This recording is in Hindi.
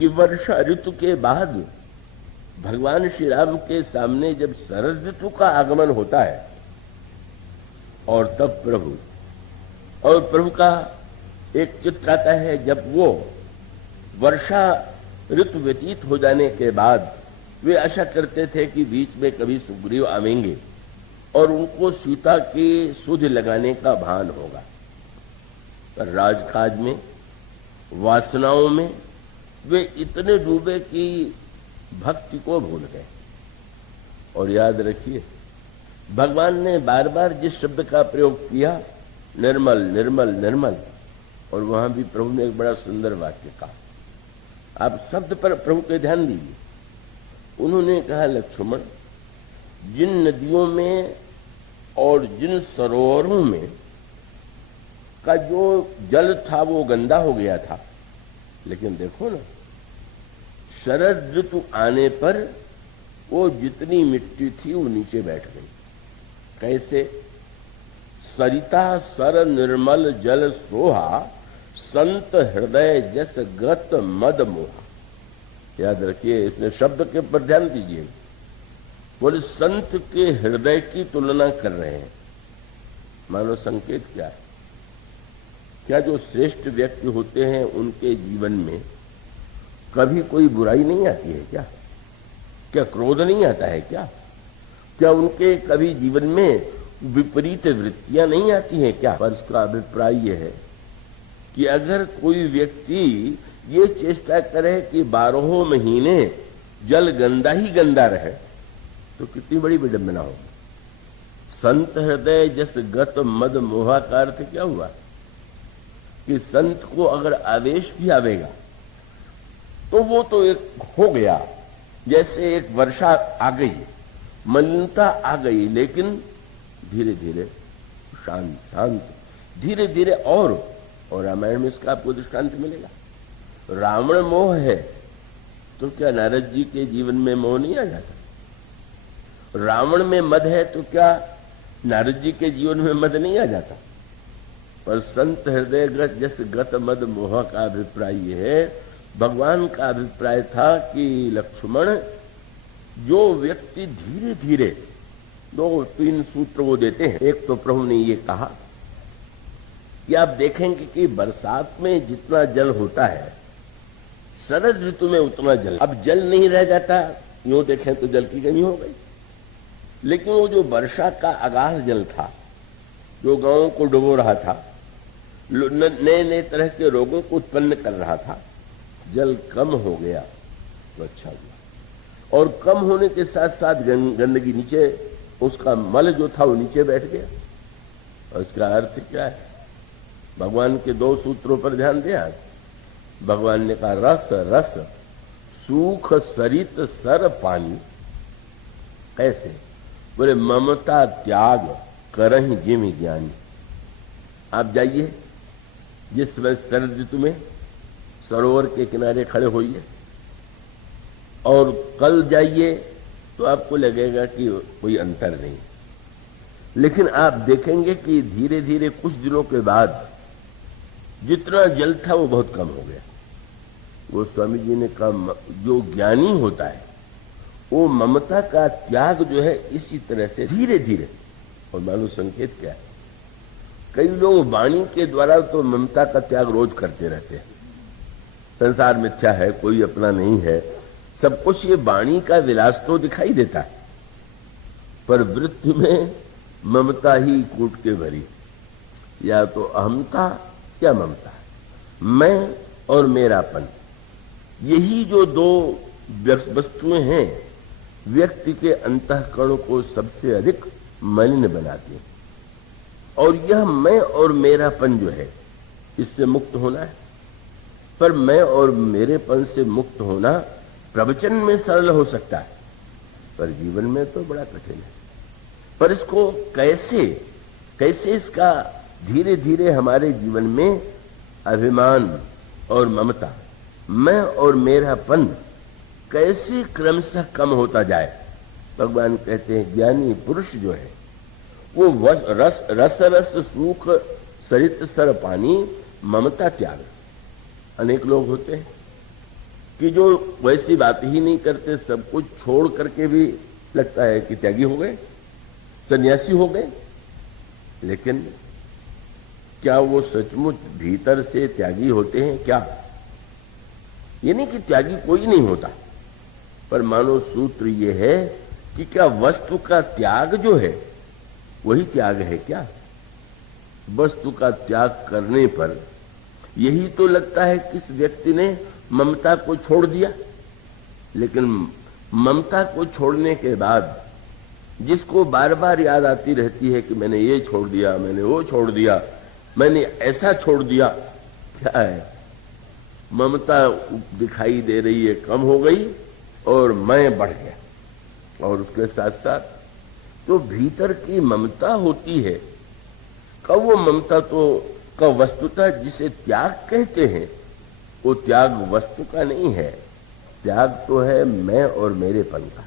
कि वर्षा ऋतु के बाद भगवान श्री राम के सामने जब शरद ऋतु का आगमन होता है और तब प्रभु का एक चित्र आता है जब वो वर्षा ऋतु व्यतीत हो जाने के बाद वे आशा करते थे कि बीच में कभी सुग्रीव आवेंगे और उनको सीता की सुध लगाने का भान होगा। पर राजकाज में, वासनाओं में वे इतने डूबे कि भक्ति को भूल गए। और याद रखिए, भगवान ने बार बार जिस शब्द का प्रयोग किया, निर्मल निर्मल निर्मल, और वहां भी प्रभु ने एक बड़ा सुंदर वाक्य कहा। आप शब्द पर प्रभु के ध्यान दीजिए। उन्होंने कहा, लक्ष्मण, जिन नदियों में और जिन सरोवरों में का जो जल था वो गंदा हो गया था, लेकिन देखो ना, शरद ऋतु आने पर वो जितनी मिट्टी थी वो नीचे बैठ गई। कैसे? सरिता सर निर्मल जल सोहा, संत हृदय जस गत मद मोहा। याद रखिए, इसने शब्द के पर ध्यान दीजिए। बोले संत के हृदय की तुलना कर रहे हैं। मानो संकेत क्या है? क्या जो श्रेष्ठ व्यक्ति होते हैं उनके जीवन में कभी कोई बुराई नहीं आती है क्या? क्या क्रोध नहीं आता है क्या? क्या उनके कभी जीवन में विपरीत वृत्तियां नहीं आती हैं क्या? पर इसका अभिप्राय यह है कि अगर कोई व्यक्ति ये चेष्टा करे कि 12 महीने जल गंदा ही गंदा रहे तो कितनी बड़ी विडंबना होगी। संत हृदय जस गत मद मोहा का अर्थ क्या हुआ? कि संत को अगर आवेश भी आवेगा तो वो तो एक हो गया, जैसे एक वर्षा आ गई, मलिनता आ गई, लेकिन धीरे धीरे शांत शांत, धीरे धीरे। और रामायण में इसका आपको दृष्टांत मिलेगा। रावण मोह है तो क्या नारद जी के जीवन में मोह नहीं आ जाता? रावण में मद है तो क्या नारद जी के जीवन में मद नहीं आ जाता? पर संत हृदय गत जस गत मद मोह का अभिप्राय यह है, भगवान का अभिप्राय था कि लक्ष्मण, जो व्यक्ति धीरे धीरे, 2-3 सूत्र वो देते हैं। एक तो प्रभु ने ये कहा कि आप देखेंगे कि बरसात में जितना जल होता है, शरद ऋतु में उतना जल अब जल नहीं रह जाता। यूं देखें तो जल की कमी हो गई, लेकिन वो जो वर्षा का आगाह जल था, जो गांवों को डुबो रहा था, नए नए तरह के रोगों को उत्पन्न कर रहा था, जल कम हो गया तो अच्छा हुआ। और कम होने के साथ साथ गंदगी नीचे, उसका मल जो था वो नीचे बैठ गया। और इसका अर्थ क्या है? भगवान के 2 सूत्रों पर ध्यान दिया। भगवान ने कहा, रस रस सूख सरित सर पानी। कैसे? बोले ममता त्याग करहि जिमि ज्ञानी। आप जाइए, जिस समय शरद ऋतु में सरोवर के किनारे खड़े होइए और कल जाइए तो आपको लगेगा कि कोई अंतर नहीं, लेकिन आप देखेंगे कि धीरे धीरे कुछ दिनों के बाद जितना जल था वो बहुत कम हो गया। वो स्वामी जी ने कहा, जो ज्ञानी होता है वो ममता का त्याग जो है इसी तरह से धीरे धीरे। और मानो संकेत क्या है? कई लोग वाणी के द्वारा तो ममता का त्याग रोज करते रहते हैं। संसार मिथ्या है, कोई अपना नहीं है, सब कुछ ये वाणी का विलास तो दिखाई देता है, पर वृत्ति में ममता ही कूट के भरी। या तो अहमता या ममता, मैं और मेरापन, यही जो 2 वस्तुएं हैं व्यक्ति के अंतःकरण को सबसे अधिक मलिन बनाती हैं। और यह मैं और मेरापन जो है, इससे मुक्त होना है। पर मैं और मेरेपन से मुक्त होना प्रवचन में सरल हो सकता है, पर जीवन में तो बड़ा कठिन है। पर इसको कैसे इसका धीरे धीरे हमारे जीवन में अभिमान और ममता, मैं और मेरापन कैसे क्रमशः कम होता जाए। भगवान कहते हैं, ज्ञानी पुरुष जो है वो रस रस सूख सरित सर पानी, ममता त्याग। अनेक लोग होते हैं कि जो वैसी बात ही नहीं करते, सब कुछ छोड़ करके भी लगता है कि त्यागी हो गए, सन्यासी हो गए। लेकिन क्या वो सचमुच भीतर से त्यागी होते हैं क्या? ये नहीं कि त्यागी कोई नहीं होता, पर मानो सूत्र ये है कि क्या वस्तु का त्याग जो है वही त्याग है क्या? वस्तु का त्याग करने पर यही तो लगता है कि इस व्यक्ति ने ममता को छोड़ दिया। लेकिन ममता को छोड़ने के बाद जिसको बार बार याद आती रहती है कि मैंने ये छोड़ दिया, मैंने वो छोड़ दिया, मैंने ऐसा छोड़ दिया, क्या है? ममता दिखाई दे रही है, कम हो गई और मैं बढ़ गया। और उसके साथ साथ तो भीतर की ममता होती है, कब वो ममता तो का वस्तुतः जिसे त्याग कहते हैं, वो त्याग वस्तु का नहीं है, त्याग तो है मैं और मेरेपन का।